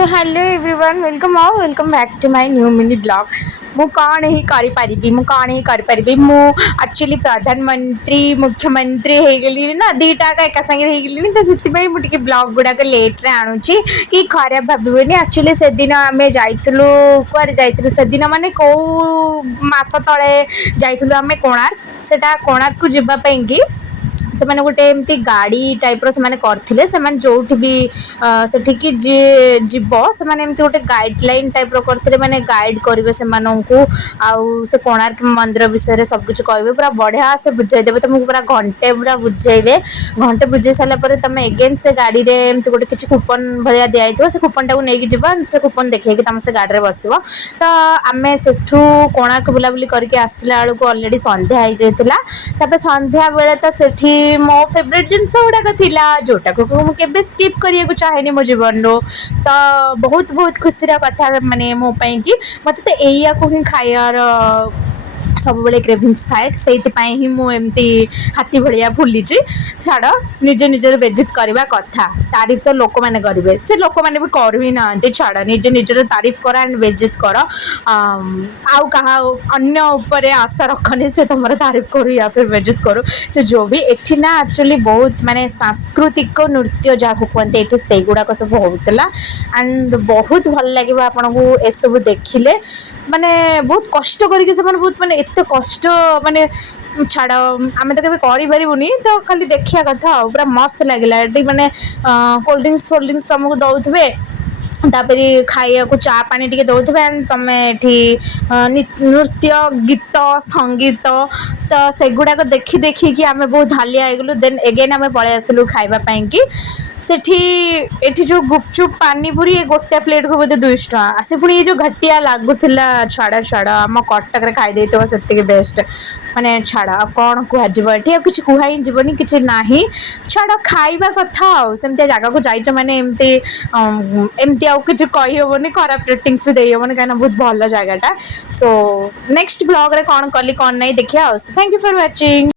So hello everyone welcome back to my new mini blog मु कौन ही करी मु एक्चुअली प्रधानमंत्री मुख्यमंत्री हो गली ना दीटा का एका संगे हो गली तो से मुझे ब्लॉग गुड़ाक लेट रे आणुची कि खराब भावनी एक्चुअली से दिन आम जाइलु कुआडे जाइलु से दिन माने कौ मास तले जाइलु आम कोणार्क सेटा कोणार्क को जीवाई कि से मैंने गोटे एमती गाड़ी टाइप करते से जो भी सेठिकी जी जीव से एमती गोटे गाइडलाइन टाइप करते मैंने गाइड करेंगे से आउ से कोणार्क मंदिर विषय सब कुछ कहे पूरा बढ़िया से बुझेदेवे तुमको पूरा घंटे पूरा बुझेबे घंटे बुझे सारापर तुम एगेन से गाड़ी में एमती गोटे किसी कूपन भाया दिखाई से कूपन टाक नहीं जीव से कूपन देखिए तुम से गाड़ी में बस तो आम सेठू कोणार्क बुलाबुली करके आसला बेलू अलरेडी संध्या हो जाता संध्या बेले तो सेठी मो फेवरेट जिनस गुड़ाक थिला जोटा को मुझे स्किप करने को चाहे मो जीवन रो तो बहुत बहुत खुशी कथा माने मो पाई कि मत तो या को ही खायार सब बड़े क्रेविंग्स थाए से ही मुझे हाथी भाया फुली छाड़ निज निजर बेजित करवा कथा तारीफ तो लोक मैंने करेंगे से लोक मैंने भी कर ही ना छाड़ निज निजर तारीफ कर एंड बेजित कर आउ कहा अन्य उपर आशा रखनी से तुम तारीफ करू या फिर बेजित करू से जो भी एठी ना एक्चुअली बहुत माने सांस्कृतिक नृत्य जहाँ कहते ये से गुड़ाक सब होता एंड बहुत भल लगे आपन को ए सब देखिले माने बहुत कष्ट करके से बहुत माने एत कष्ट माने छाड़ आम तो करें तो खाली देखा कथा पूरा मस्त लगे ये माने कोल्ड ड्रिंक्स फोल्ड ड्रिंक्स तुमको दौथे तापर खाया को चा पानी टी दौथे एंड तुम ये नृत्य गीत संगीत तो से गुड़ाक देखी देखिकी आम बहुत हालिया होगलु देन एगेन आम पलि आसलु खावाई कि सेठी जो गुपचुप पानी पूरी गोटे प्लेट को बोधे 200 टका से पुणी जो घटिया लगुला छाड़ छाड़ आम कटक खाई से बेस्ट माने छाड़ कौन कह कि कह जीवन कि ना छाड़ खाइबा कथा सेमती जगह को जाइए माने एमती कि कहीहबनी खराब रेटिंग्स भी देहबनी कहीं बहुत भल जगटा सो नेक्स्ट ब्लॉग रे कौन कली कौन नहीं देखिए थैंक यू फॉर वाचिंग।